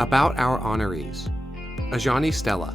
About our honorees. Ajani Stella,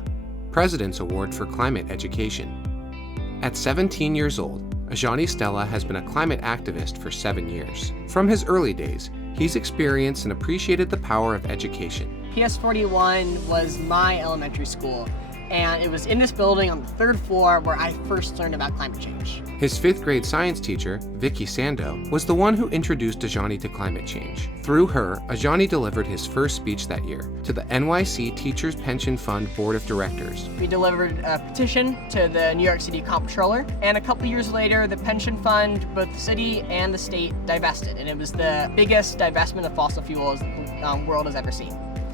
President's Award for Climate Education. At 17 years old, Ajani Stella has been a climate activist for 7 years. From his early days, he's experienced and appreciated the power of education. PS 41 was my elementary school, and it was in this building on the 3rd floor where I first learned about climate change. His 5th grade science teacher, Vicky Sando, was the one who introduced Ajani to climate change. Through her, Ajani delivered his first speech that year to the NYC Teachers Pension Fund Board of Directors. We delivered a petition to the New York City Comptroller, and a couple years later, the pension fund, both the city and the state, divested, and it was the biggest divestment of fossil fuels the world has ever seen.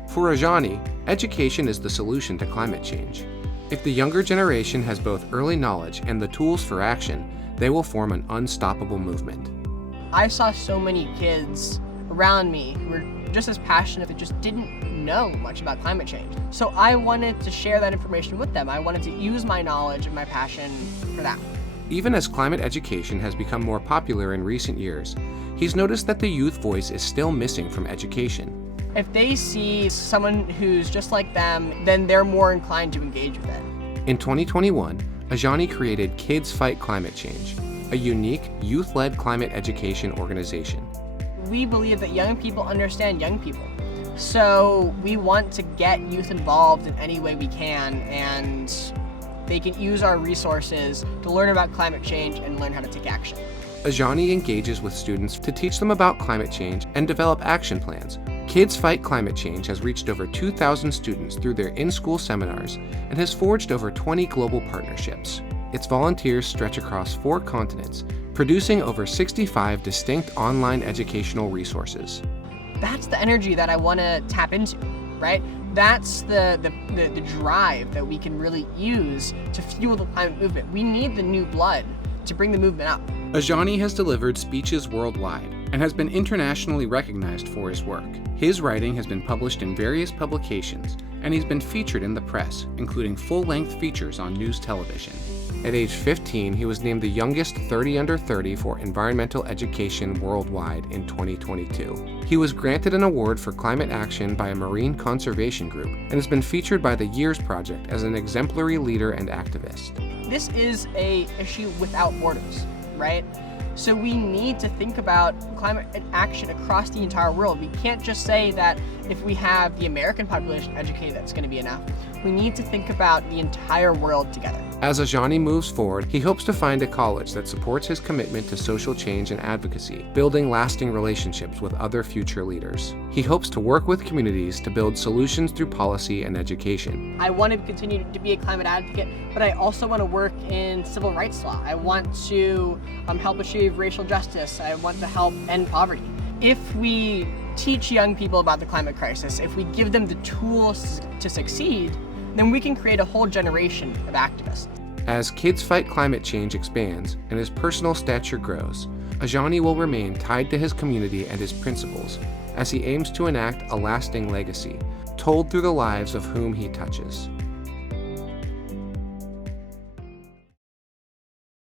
For Ajani, education is the solution to climate change. If the younger generation has both early knowledge and the tools for action, they will form an unstoppable movement. I saw so many kids around me who were just as passionate but just didn't know much about climate change. So I wanted to share that information with them. I wanted to use my knowledge and my passion for that. Even as climate education has become more popular in recent years, he's noticed that the youth voice is still missing from education. If they see someone who's just like them, then they're more inclined to engage with it. In 2021, Ajani created Kids Fight Climate Change, a unique, youth-led climate education organization. We believe that young people understand young people. So we want to get youth involved in any way we can, and they can use our resources to learn about climate change and learn how to take action. Ajani engages with students to teach them about climate change and develop action plans. Kids Fight Climate Change has reached over 2,000 students through their in-school seminars and has forged over 20 global partnerships. Its volunteers stretch across 4 continents, producing over 65 distinct online educational resources. That's the energy that I want to tap into, right? That's the drive that we can really use to fuel the climate movement. We need the new blood to bring the movement up. Ajani has delivered speeches worldwide and has been internationally recognized for his work. His writing has been published in various publications, and he's been featured in the press, including full-length features on news television. At age 15, he was named the youngest 30 under 30 for environmental education worldwide in 2022. He was granted an award for climate action by a marine conservation group and has been featured by the Years Project as an exemplary leader and activist. This is an issue without borders, right? So we need to think about climate action across the entire world. We can't just say that if we have the American population educated, that's going to be enough. We need to think about the entire world together. As Ajani moves forward, he hopes to find a college that supports his commitment to social change and advocacy, building lasting relationships with other future leaders. He hopes to work with communities to build solutions through policy and education. I want to continue to be a climate advocate, but I also want to work in civil rights law. I want to help achieve racial justice. I want to help end poverty. If we teach young people about the climate crisis, if we give them the tools to succeed, then we can create a whole generation of activists. As Kids Fight Climate Change expands and his personal stature grows, Ajani will remain tied to his community and his principles as he aims to enact a lasting legacy, told through the lives of whom he touches.